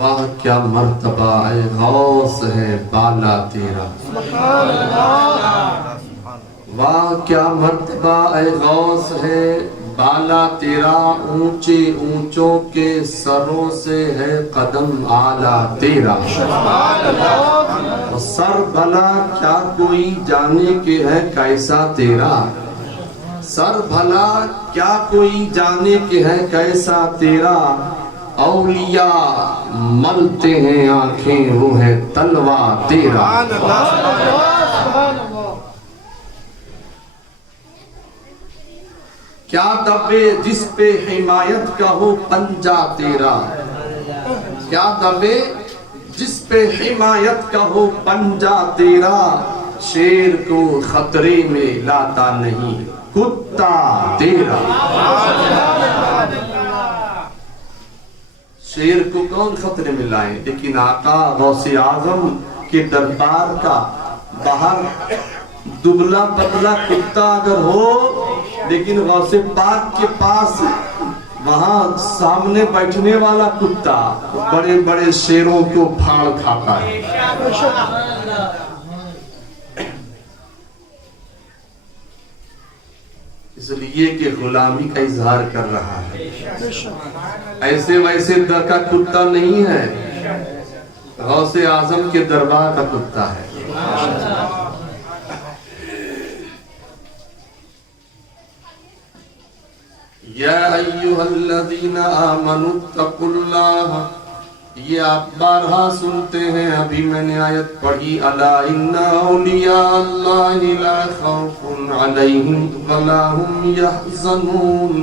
واہ کیا مرتبہ اے غوث ہے بالا تیرا، واہ کیا مرتبہ اے غوث ہے بالا تیرا، اونچے اونچوں کے سروں سے ہے قدم اعلیٰ تیرا، سر بھلا کیا کوئی جانے کے ہے کیسا تیرا، سر بھلا کیا کوئی جانے کے ہے کیسا تیرا، اولیاء ملتے ہیں آنکھیں وہ ہے تلوہ تیرا، کیا دبے جس پہ حمایت کا ہو پنجہ تیرا، کیا دبے جس پہ حمایت کا ہو پنجہ تیرا، شیر کو خطرے میں لاتا نہیں کتا تیرا، شیر کو کون خطرے میں لائے، لیکن آقا غوث اعظم کے دربار کا باہر دبلا پتلا کتا اگر ہو، لیکن غوث پاک کے پاس وہاں سامنے بیٹھنے والا کتا بڑے بڑے شیروں کو پھاڑ کھاتا ہے، اس لیے کہ غلامی کا اظہار کر رہا ہے، ایسے ویسے در کا کتا نہیں ہے، غوث اعظم کے دربار کا کتا ہے۔ یا ایھا الذین آمنوا اتقوا اللہ، یہ آپ بارہا سنتے ہیں، ابھی میں نے آیت پڑھی، الا ان اولیاء اللہ لا خوف علیہم ولا هم یحزنون،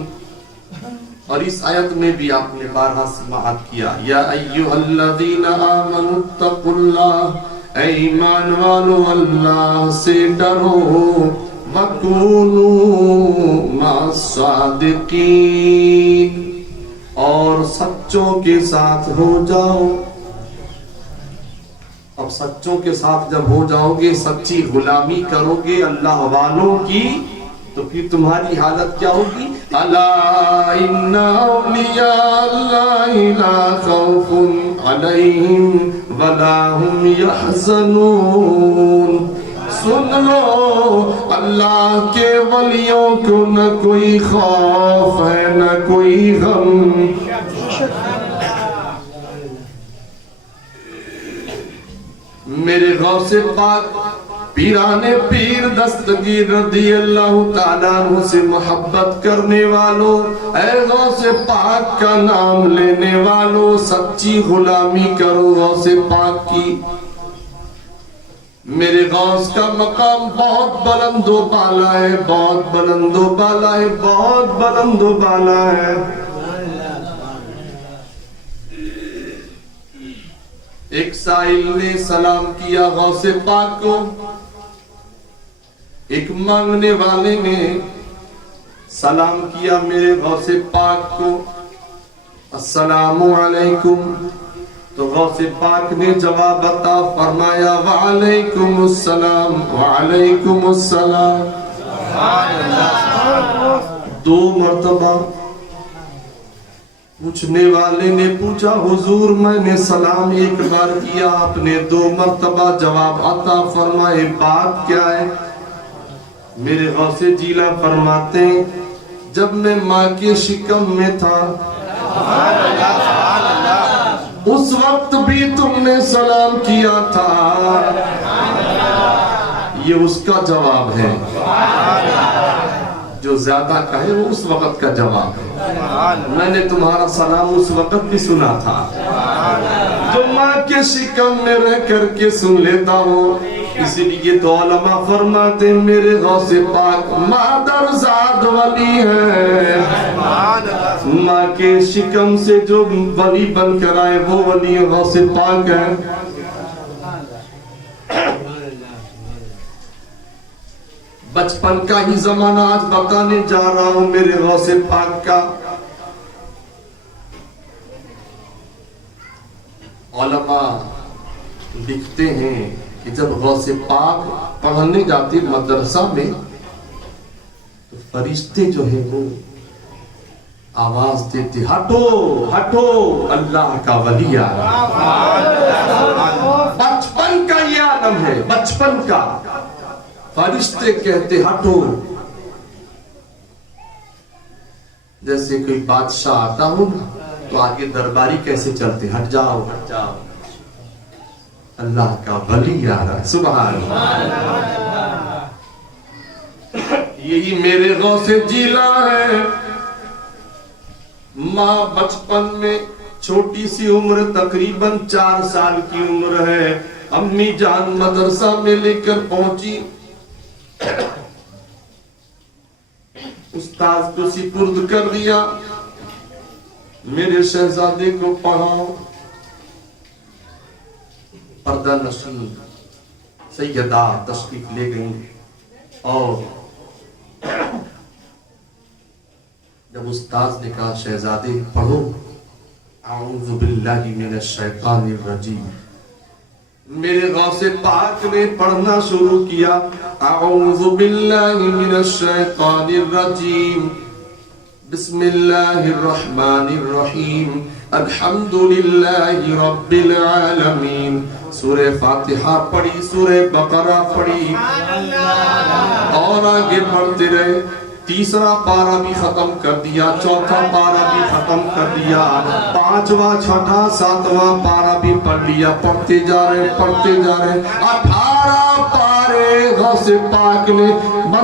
اور اس آیت میں بھی آپ نے بارہا سماعت کیا، یا ایھا الذین آمنوا اتقوا اللہ، اے ایمان والو اللہ سے ڈرو، وَكُونُوا مَعَ الصَّادِقِينَ، اور سچوں کے ساتھ ہو جاؤ۔ اب سچوں کے ساتھ جب ہو جاؤ گے، سچی غلامی کرو گے اللہ والوں کی، تو پھر تمہاری حالت کیا ہوگی؟ الا ان اولیاء اللہ لا خوف علیہم ولا هم یحزنون، سن لو اللہ کے ولیوں کو نہ کوئی خوف ہے نہ کوئی غم۔ میرے غوث پاک پیران پیر دستگیر رضی اللہ تعالیٰ عنہ سے محبت کرنے والوں، اے غوث پاک کا نام لینے والوں، سچی غلامی کرو غوث پاک کی۔ میرے غوث کا مقام بہت بلند و بالا ہے، بہت بلند و بالا ہے، بہت بلند و بالا ہے۔ ایک سائل نے سلام کیا غوث پاک کو، ایک مانگنے والے نے سلام کیا میرے غوث پاک کو، السلام علیکم، تو غوث پاک نے جواب عطا فرمایا، وعلیکم السلام وعلیکم السلام، دو مرتبہ۔ پوچھنے والے نے پوچھا، حضور میں نے سلام ایک بار کیا، آپ نے دو مرتبہ جواب عطا فرمائے، بات کیا ہے؟ میرے غوث جیلا فرماتے ہیں، جب میں ماں کے شکم میں تھا اس وقت بھی تم نے سلام کیا تھا، یہ اس کا جواب ہے، جو زیادہ کہے وہ اس وقت کا جواب ہے، میں نے تمہارا سلام اس وقت بھی سنا تھا، جو ماں کے شکم میں رہ کر کے سن لیتا ہوں۔ اسی لیے تو علماء فرماتے ہیں میرے غوث پاک مادر زاد ولی ہے، ماں کے شکم سے جو ولی بن کر آئے وہ ولی غوث پاک ہے۔ بچپن کا ہی زمانہ آج بتانے جا رہا ہوں میرے غوث پاک کا۔ علماء لکھتے ہیں کہ جب غوث پاک پڑھنے جاتے مدرسہ میں تو فرشتے جو ہیں وہ آواز دیتے ہٹو ہٹو اللہ کا ولی آ رہا ہے۔ بچپن کا یہ عالم ہے، بچپن کا۔ فرشتے کہتے ہٹو، جیسے کوئی بادشاہ آتا ہو تو آگے درباری کیسے چلتے، ہٹ جاؤ ہٹ جاؤ۔ اللہ کا ولی آ رہا ہے، سبحان اللہ۔ یہی میرے غوث جیلا ہے۔ ماں بچپن میں چھوٹی سی عمر، تقریباً 4 سال کی عمر ہے، امی جان مدرسہ میں لے کر پہنچی، استاذ کو سپرد کر دیا، میرے شہزادے کو پڑھاؤ۔ پردہ نشین سیدہ تشریف لے گئیں، اور جب استاذ نے کہا شہزادے پڑھو، اعوذ باللہ من الشیطان الرجیم، میرے غوث پاک نے پڑھنا شروع کیا، اعوذ باللہ من الشیطان الرجیم، بسم اللہ الرحمن الرحیم، الحمدللہ رب العالمین۔ سورہ فاتحہ پڑھی، سورہ بقرہ پڑھی، اور آگے پڑھتے رہے۔ تیسرا پارہ بھی ختم کر دیا، چوتھا پارہ بھی ختم کر دیا، 5واں 6واں 7واں پارہ بھی پڑھ لیا۔ پڑھتے جا رہے 18 پارے غوث پاک نے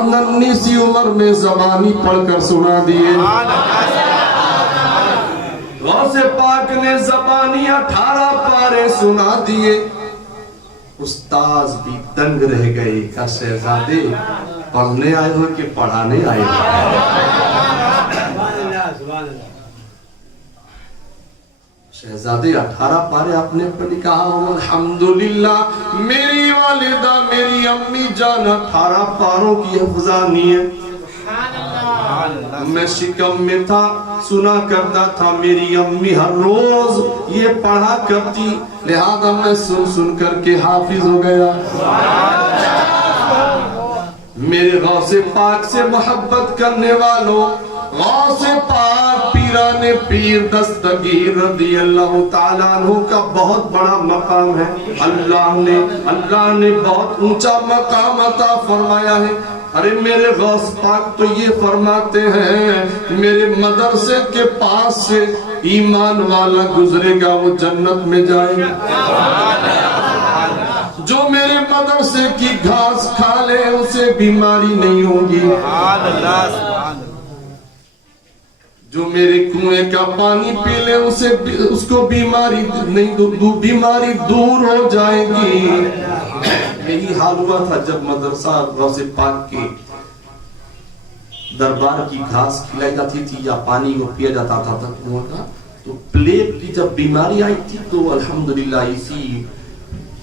ننھی سی عمر میں زبانی پڑھ کر سنا دیے۔ غوث پاک نے زبانی 18 پارے سنا دیے۔ استاذ بھی دنگ رہ گئے کہ شہزادے پڑھنے آئے ہو کہ پڑھانے آئے ہو؟ شہزادے 18 پارے آپ نے پڑھی، کہا الحمدللہ میری والدہ میری امی جان 18 پاروں کی حفظانی ہے۔ میں شکم میں تھا، سنا کرتا تھا، میری امی ہر روز یہ پڑھا کرتی، لہذا میں سن کر کے حافظ ہو گیا۔ میرے غوث پاک سے محبت کرنے والوں، غوث پاک پیران پیر دستگیر رضی اللہ تعالیٰ عنہ کا بہت بڑا مقام ہے۔ اللہ نے بہت اونچا مقام عطا فرمایا ہے۔ ارے میرے غوث پاک تو یہ فرماتے ہیں، میرے مدرسے کے پاس سے ایمان والا گزرے گا وہ جنت میں جائے گا، جو میرے مدرسے کی گھاس کھا لے اسے بیماری نہیں ہوگی، جو میرے کنویں کا پانی پی لے اس کو بیماری نہیں، بیماری دور ہو جائے گی۔ یہی حال ہوا تھا جب مدرسہ غوث پاک کے دربار کی گھاس کھلائی جاتی تھی یا پانی کو پیا جاتا تھا کنویں کا، تو پلیگ کی جب بیماری آئی تھی تو الحمدللہ اسی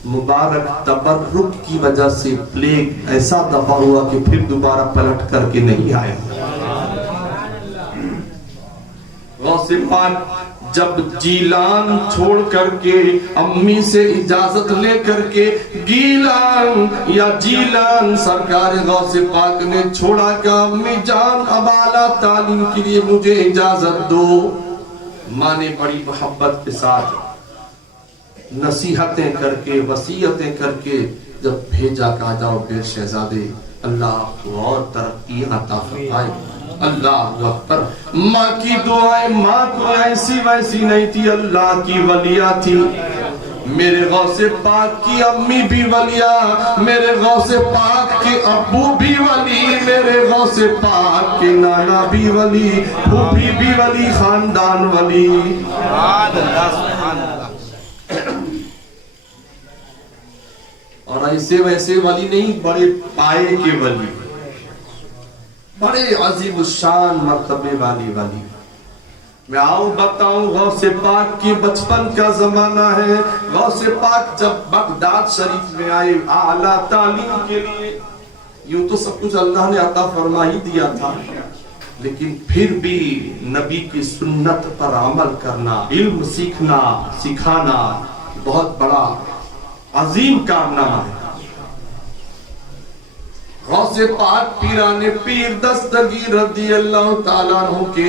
مبارک تبرک کی وجہ سے پلیگ ایسا دفع ہوا کہ پھر دوبارہ پلٹ کر کے نہیں آیا۔ غوث پاک جب جیلان چھوڑ کر کے امی سے اجازت لے کر کے گیلان یا جیلان سرکار غوث پاک نے چھوڑا کہ امی جان اب اعلیٰ تعلیم کے لیے مجھے اجازت دو۔ ماں نے بڑی محبت کے ساتھ نصیحتیں کر کے وصیتیں کر کے جب بھیجا، کہا جاؤ پھر شہزادے اللہ کو اور ترقی عطا فرمائے۔ اللہ اکبر۔ ماں کی دعائیں، ماں کو ایسی ویسی نہیں تھی، اللہ کی ولیہ تھی۔ میرے غوث پاک کی امی بھی ولیہ، میرے غوث پاک کے ابو بھی ولی، میرے غوث پاک کے نانا بھی ولی، پھوپھی بھی ولی، خاندان ولی۔ اور ایسے ویسے ولی نہیں، بڑے پائے کے ولی، بڑے عظیم الشان مرتبے والی ولی۔ میں آؤں بتاؤں، غوث پاک کی بچپن کا زمانہ ہے۔ غوث پاک جب بغداد شریف میں آئے اعلیٰ تعلیم کے لیے، یوں تو سب کچھ اللہ نے عطا فرما ہی دیا تھا، لیکن پھر بھی نبی کی سنت پر عمل کرنا، علم سیکھنا سکھانا بہت بڑا عظیم کارنامہ ہے۔ غوث پاک پیران پیر دستگیر رضی اللہ تعالیٰ عنہ کے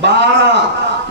12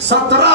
17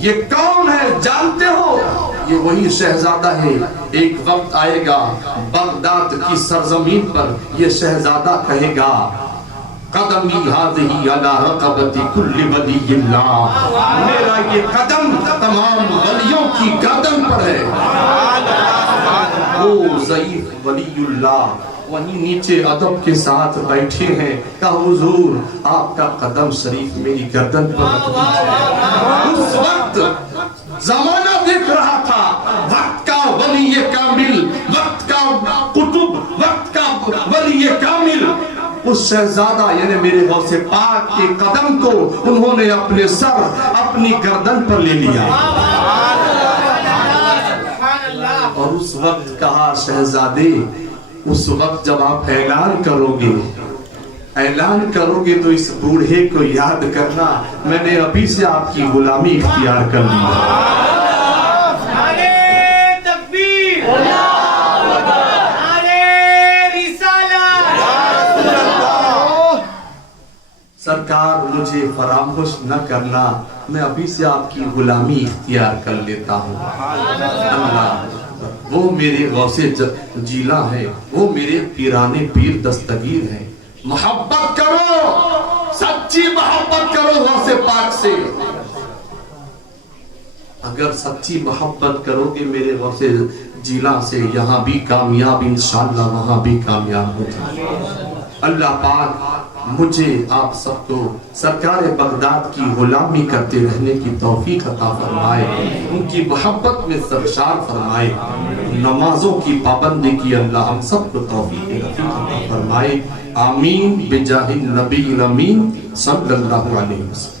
یہ کون ہے جانتے ہو؟ یہ وہی شہزادہ ہے، ایک وقت آئے گا بغداد کی سرزمین پر یہ شہزادہ کہے گا قدمی ہذہی علی رقبۃ کل ولی اللہ، میرا یہ قدم تمام ولیوں کی گردن پر ہے۔ وہ ضعیف ولی اللہ وہیں نیچے ادب کے ساتھ بیٹھے ہیں، کہا حضور آپ کا قدم شریف میری گردن پر رکھ دیجئے۔ اس وقت زمانہ دیکھ رہا تھا، وقت کا ولی کامل، وقت کا قطب، وقت کا ولی کامل، اس شہزادہ یعنی میرے غوث پاک کے قدم کو انہوں نے اپنے سر اپنی گردن پر لے لیا۔ اور اس وقت کہا شہزادے، اس وقت جب آپ اعلان کرو گے تو اس بوڑھے کو یاد کرنا میں نے ابھی سے آپ کی غلامی اختیار کر لی ہے۔ سرکار مجھے فراموش نہ کرنا، میں ابھی سے آپ کی غلامی اختیار کر لیتا ہوں۔ اللہ وہ میرے غوث جیلا ہے، وہ میرے پیرانے پیر دستگیر ہیں۔ محبت کرو، سچی محبت کرو غوث پاک سے۔ اگر سچی محبت کرو گے میرے غوث جیلا سے، یہاں بھی کامیاب انشاءاللہ وہاں بھی کامیاب ہو جائے۔ اللہ پاک مجھے آپ سب کو سرکار بغداد کی غلامی کرتے رہنے کی توفیق عطا فرمائے، ان کی محبت میں سرشار فرمائے، نمازوں کی پابندی کی اللہ ہم سب کو توفیق عطا فرمائے۔ آمین بجاہ النبی الامین صلی اللہ علیہ وسلم۔